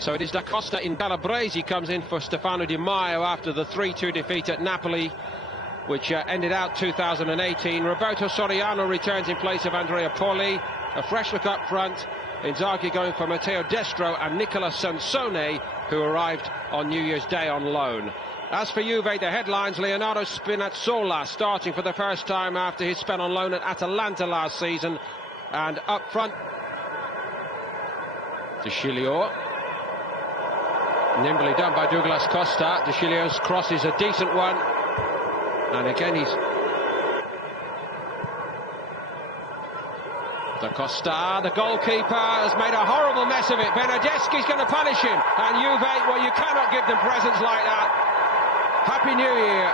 So it is Da Costa in Calabrese comes in for Stefano Di Maio after the 3-2 defeat at Napoli, which ended out 2018. Roberto Soriano returns in place of Andrea Poli. A fresh look up front. Inzaghi going for Matteo Destro and Nicola Sansone, who arrived on New Year's Day on loan. As for Juve, the headlines: Leonardo Spinazzola starting for the first time after his spell on loan at Atalanta last season. And up front, De Sciglio. Nimbly done by Douglas Costa. De Sciglio's cross is a decent one. And again he's... Da Costa, the goalkeeper, has made a horrible mess of it. Bernardeschi's going to punish him. And Juve, well, you cannot give them presents like that. Happy New Year.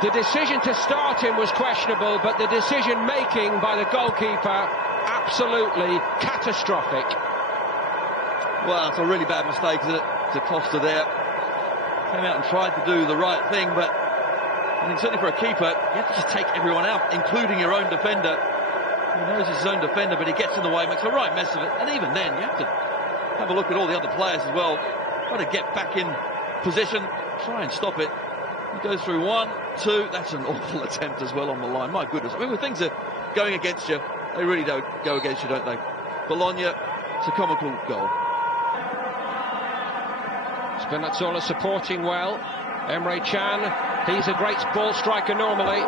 The decision to start him was questionable, but the decision-making by the goalkeeper, absolutely catastrophic. Well, it's a really bad mistake to Costa there. Came out and tried to do the right thing, but I think certainly for a keeper, you have to just take everyone out, including your own defender. He knows it's his own defender, but he gets in the way, makes a right mess of it. And even then, you have to have a look at all the other players as well. Try to get back in position, try and stop it. He goes through 1, 2, that's an awful attempt as well on the line. My goodness, I mean, when things are going against you, they really don't go against you, don't they? Bologna, it's a comical goal. Spinazzola supporting well. Emre Can, he's a great ball striker normally.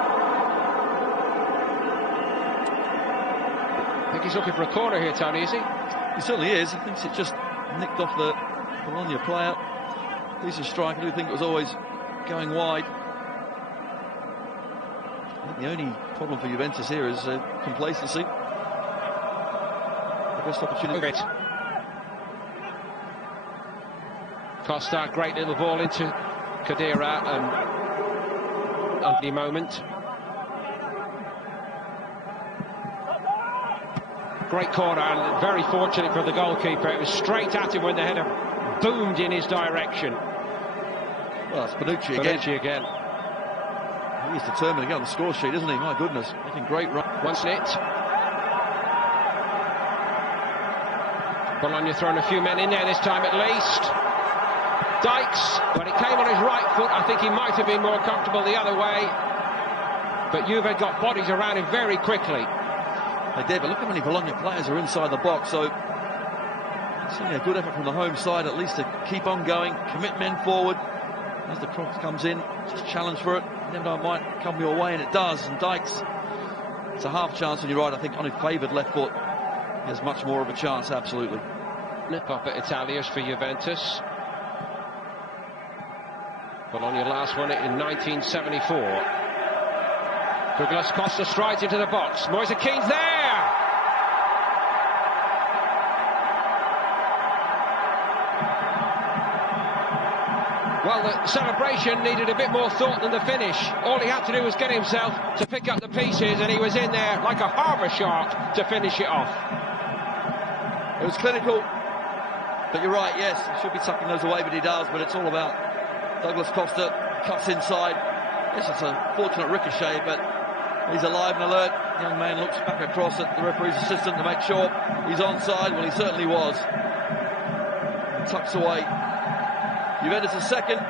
I think he's looking for a corner here, Tony, is he? He certainly is. He thinks it just nicked off the Bologna player. He's a striker. I do think it was always going wide. I think the only problem for Juventus here is complacency. The best opportunity. Okay. Costa, great little ball into Khedira and ugly moment. Great corner and very fortunate for the goalkeeper. It was straight at him when the header boomed in his direction. Well, it's Bonucci again. He is determined to get on the score sheet, isn't he? My goodness, making great run. Once it. Bologna throwing a few men in there this time at least. Dykes, when it came on his right foot, I think he might have been more comfortable the other way. But Juve got bodies around him very quickly. They did, but look how many Bologna players are inside the box. So, certainly a good effort from the home side, at least to keep on going, commit men forward. As the cross comes in, just challenge for it. You never know, it might come your way, and it does. And Dykes, it's a half chance on your right. I think on his favoured left foot, he has much more of a chance, absolutely. Nip up at Italia's for Juventus. Bologna last won it in 1974. Douglas Costa strides into the box. Moise Keane's there! Well, the celebration needed a bit more thought than the finish. All he had to do was get himself to pick up the pieces, and he was in there like a harbour shark to finish it off. It was clinical, but you're right, yes, he should be tucking those away, but he does. But it's all about Douglas Costa, cuts inside. Yes, it's a fortunate ricochet, but he's alive and alert. The young man looks back across at the referee's assistant to make sure he's onside. Well, he certainly was. And tucks away. Juventus is second.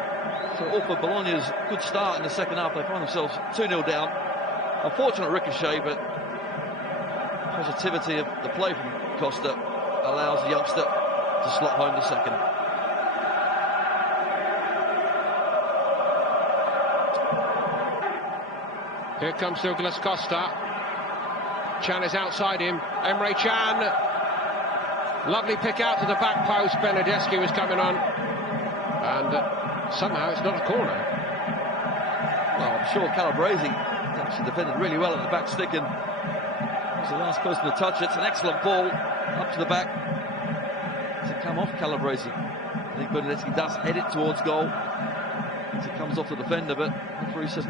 So all for Bologna's good start in the second half. They find themselves 2-0 down. Unfortunate ricochet, but positivity of the play from Costa allows the youngster to slot home the second. Here comes Douglas Costa. Can is outside him. Emre Can. Lovely pick out to the back post. Bernardeschi was coming on. And somehow it's not a corner. Well, I'm sure Calabrese actually defended really well at the back stick and was the last person to touch it. It's an excellent ball up to the back to come off Calabrese. I think Bernardeschi does head it towards goal as it comes off the defender, but the referee says...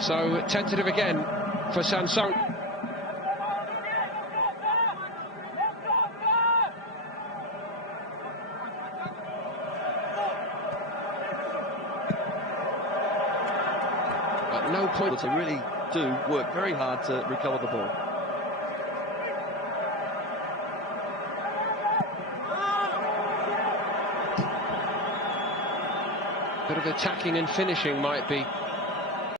So tentative again for Sansone. At no point. But they really do work very hard to recover the ball. Bit of attacking and finishing might be